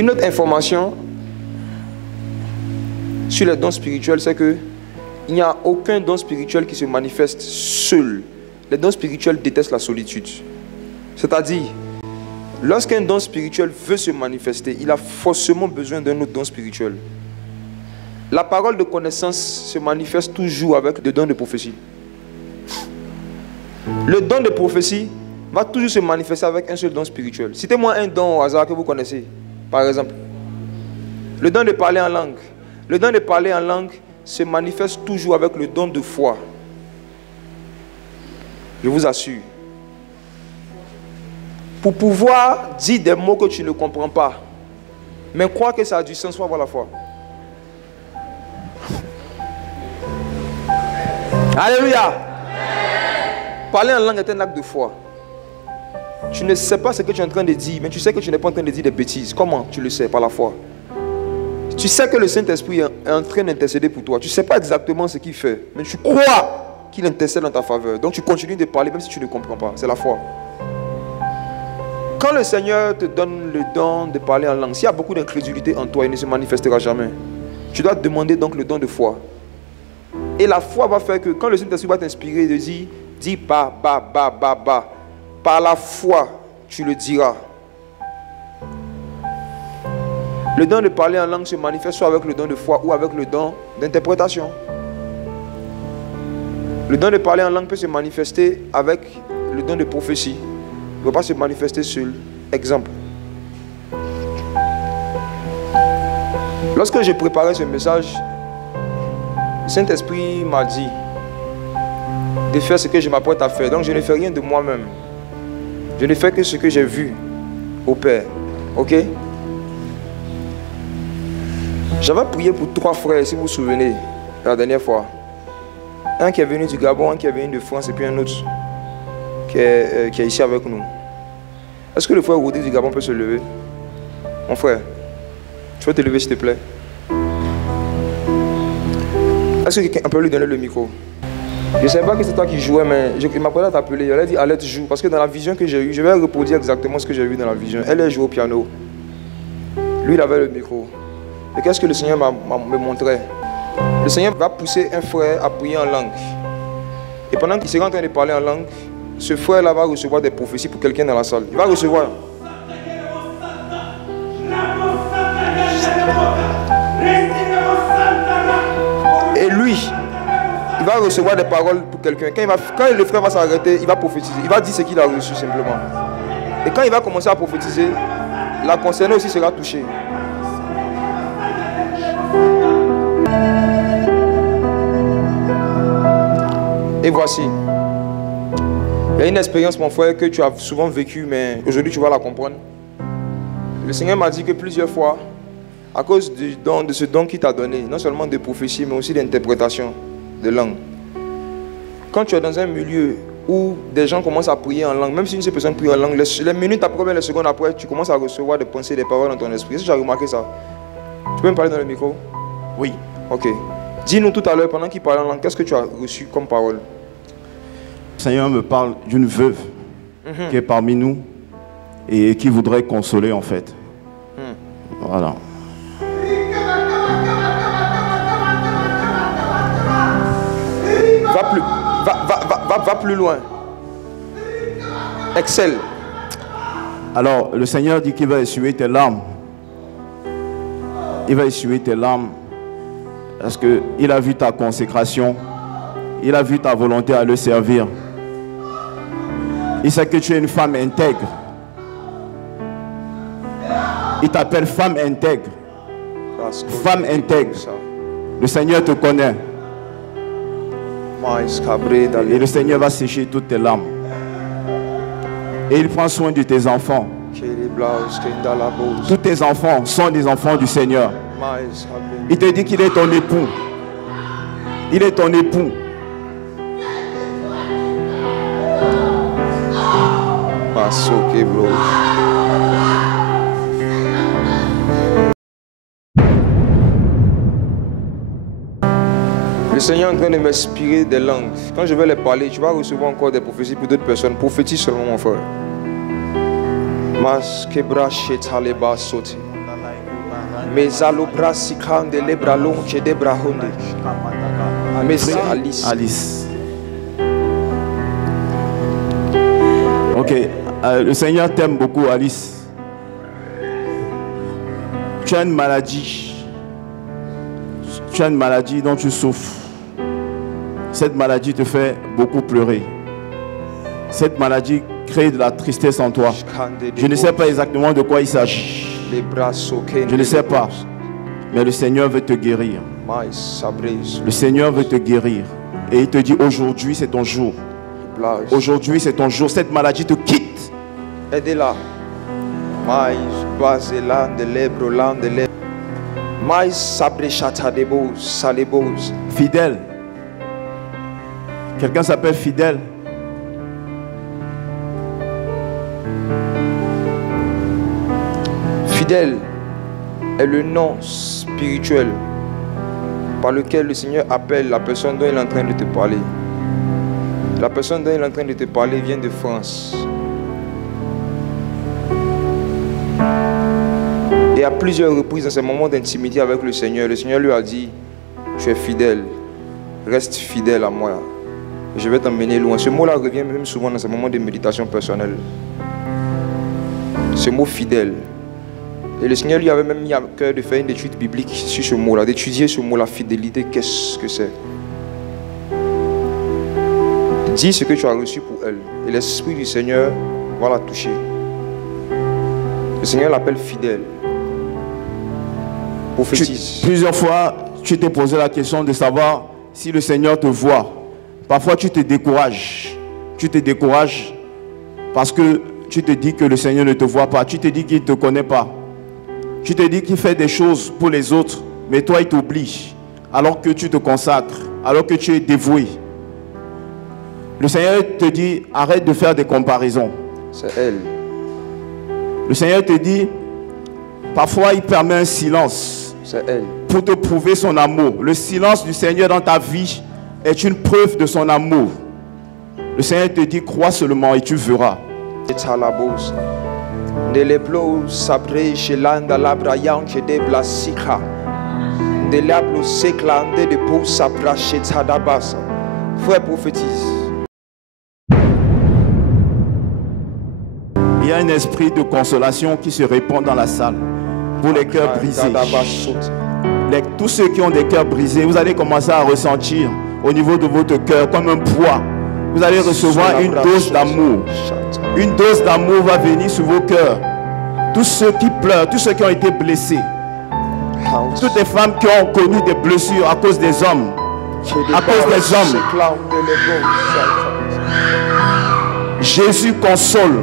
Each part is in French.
Une autre information sur les dons spirituels, c'est que il n'y a aucun don spirituel qui se manifeste seul. Les dons spirituels détestent la solitude. C'est-à-dire, lorsqu'un don spirituel veut se manifester, il a forcément besoin d'un autre don spirituel. La parole de connaissance se manifeste toujours avec le don de prophétie. Le don de prophétie va toujours se manifester avec un seul don spirituel. Citez-moi un don au hasard que vous connaissez, par exemple. Le don de parler en langue. Le don de parler en langue se manifeste toujours avec le don de foi. Je vous assure. Pour pouvoir dire des mots que tu ne comprends pas, mais croire que ça a du sens, il faut avoir la foi. Alléluia. Parler en langue est un acte de foi. Tu ne sais pas ce que tu es en train de dire, mais tu sais que tu n'es pas en train de dire des bêtises. Comment tu le sais? Par la foi. Tu sais que le Saint-Esprit est en train d'intercéder pour toi. Tu ne sais pas exactement ce qu'il fait, mais tu crois qu'il intercède en ta faveur. Donc tu continues de parler même si tu ne comprends pas. C'est la foi. Quand le Seigneur te donne le don de parler en langue, s'il y a beaucoup d'incrédulité en toi, il ne se manifestera jamais. Tu dois demander donc le don de foi. Et la foi va faire que quand le Saint-Esprit va t'inspirer de dire, dis ba, ba, ba, ba, ba. Par la foi, tu le diras. Le don de parler en langue se manifeste soit avec le don de foi ou avec le don d'interprétation. Le don de parler en langue peut se manifester avec le don de prophétie. Il ne peut pas se manifester seul. Exemple. Lorsque j'ai préparé ce message, le Saint-Esprit m'a dit de faire ce que je m'apprête à faire. Donc je ne fais rien de moi-même. Je ne fais que ce que j'ai vu au Père. Ok? J'avais prié pour 3 frères, si vous vous souvenez, la dernière fois. Un qui est venu du Gabon, un qui est venu de France et puis un autre qui est ici avec nous. Est-ce que le frère Rodé du Gabon peut se lever? Mon frère, tu peux te lever s'il te plaît? Est-ce que quelqu'un peut lui donner le micro? Je ne savais pas que c'est toi qui jouais, mais il m'a à t'appeler. Il a dit Alette joue. Parce que dans la vision que j'ai eue, je vais reproduire exactement ce que j'ai vu dans la vision. Elle a joué au piano. Lui, il avait le micro. Et qu'est-ce que le Seigneur me montrait? Le Seigneur va pousser un frère à prier en langue. Et pendant qu'il sera en train de parler en langue, ce frère-là va recevoir des prophéties pour quelqu'un dans la salle. Il va recevoir. Et lui, il va recevoir des paroles pour quelqu'un. Quand le frère va s'arrêter, il va prophétiser. Il va dire ce qu'il a reçu simplement. Et quand il va commencer à prophétiser, la concernée aussi sera touchée. Et voici. Il y a une expérience, mon frère, que tu as souvent vécue, mais aujourd'hui tu vas la comprendre. Le Seigneur m'a dit que plusieurs fois, à cause de ce don qu'il t'a donné, non seulement de prophétie, mais aussi d'interprétation de langue. Quand tu es dans un milieu où des gens commencent à prier en langue, même si une seule personne prie en langue, les minutes après, les secondes après, tu commences à recevoir des pensées, des paroles dans ton esprit. Est-ce que tu as remarqué ça? Tu peux me parler dans le micro? Oui. Ok. Dis-nous tout à l'heure, pendant qu'il parlait en langue, qu'est-ce que tu as reçu comme parole? Le Seigneur me parle d'une veuve qui est parmi nous et qui voudrait consoler en fait. Voilà. Va plus loin. Excelle. Alors, le Seigneur dit qu'il va essuyer tes larmes. Il va essuyer tes larmes parce qu'il a vu ta consécration. Il a vu ta volonté à le servir. Il sait que tu es une femme intègre. Il t'appelle femme intègre. Femme intègre. Le Seigneur te connaît. Et le Seigneur va sécher toutes tes larmes. Et il prend soin de tes enfants. Tous tes enfants sont des enfants du Seigneur. Il te dit qu'il est ton époux. Il est ton époux. Le Seigneur est en train de m'inspirer des langues. Quand je vais les parler, tu vas recevoir encore des prophéties pour d'autres personnes. Prophétise seulement, mon frère. Mes alobras sikande lebra lonche de brahonde. Mes Alice. Alice. Ok, le Seigneur t'aime beaucoup, Alice. Tu as une maladie. Tu as une maladie dont tu souffres. Cette maladie te fait beaucoup pleurer. Cette maladie crée de la tristesse en toi. Je ne sais pas exactement de quoi il s'agit. Je ne sais pas. Mais le Seigneur veut te guérir. Le Seigneur veut te guérir. Et il te dit aujourd'hui c'est ton jour. Aujourd'hui c'est ton jour. Cette maladie te quitte. Aidez-la. Mais baselan de lebrolan de leb. Mais sabrechata de bos, salebos. Fidèle. Quelqu'un s'appelle Fidèle. Fidèle est le nom spirituel par lequel le Seigneur appelle la personne dont il est en train de te parler. La personne dont il est en train de te parler vient de France. Et à plusieurs reprises dans ces moments d'intimité avec le Seigneur lui a dit, tu es fidèle, reste fidèle à moi. Je vais t'emmener loin. Ce mot-là revient même souvent dans ces moments de méditation personnelle. Ce mot fidèle. Et le Seigneur lui avait même mis à cœur de faire une étude biblique sur ce mot-là, d'étudier ce mot, la fidélité, qu'est-ce que c'est. Dis ce que tu as reçu pour elle. Et l'Esprit du Seigneur va la toucher. Le Seigneur l'appelle fidèle. Prophétise. Plusieurs fois, tu t'es posé la question de savoir si le Seigneur te voit. Parfois, tu te décourages. Tu te décourages parce que tu te dis que le Seigneur ne te voit pas. Tu te dis qu'il ne te connaît pas. Tu te dis qu'il fait des choses pour les autres, mais toi, il t'oublie. Alors que tu te consacres, alors que tu es dévoué. Le Seigneur te dit, arrête de faire des comparaisons. C'est elle. Le Seigneur te dit, parfois, il permet un silence. C'est elle. Pour te prouver son amour. Le silence du Seigneur dans ta vie est une preuve de son amour. Le Seigneur te dit, crois seulement et tu verras. Frère, prophétise. Il y a un esprit de consolation qui se répand dans la salle pour les cœurs brisés. Tous ceux qui ont des cœurs brisés, vous allez commencer à ressentir au niveau de votre cœur comme un poids. Vous allez recevoir une dose d'amour. Une dose d'amour va venir sur vos cœurs. Tous ceux qui pleurent, tous ceux qui ont été blessés, toutes les femmes qui ont connu des blessures à cause des hommes, à cause des hommes. Jésus console.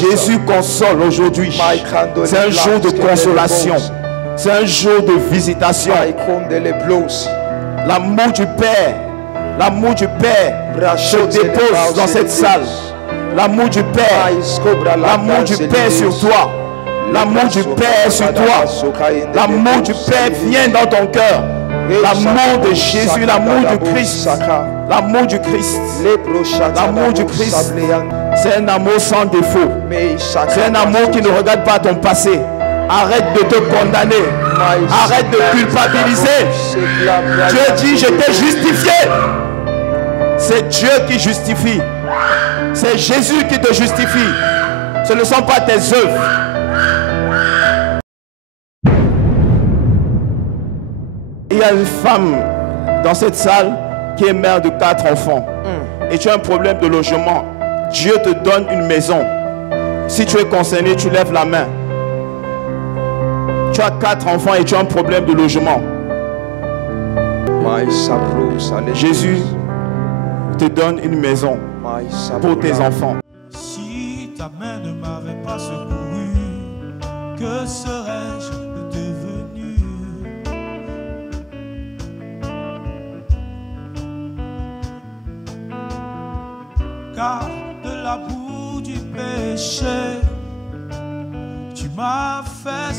Jésus console aujourd'hui. C'est un jour de consolation. C'est un jour de visitation. L'amour du Père se dépose dans cette salle. L'amour du Père sur toi. L'amour du Père est sur toi. L'amour du Père vient dans ton cœur. L'amour de Jésus, l'amour du Christ. L'amour du Christ. L'amour du Christ. C'est un amour sans défaut. C'est un amour qui ne regarde pas ton passé. Arrête de te condamner. Arrête de culpabiliser. Dieu dit, je t'ai justifié. C'est Dieu qui justifie. C'est Jésus qui te justifie. Ce ne sont pas tes œuvres. Il y a une femme dans cette salle qui est mère de 4 enfants. Et tu as un problème de logement. Dieu te donne une maison. Si tu es concerné, tu lèves la main. Tu as 4 enfants et tu as un problème de logement. Jésus te donne une maison pour tes enfants. Si ta main ne m'avait pas secouru, que serais-je devenu? Car de la boue du péché, tu m'as fait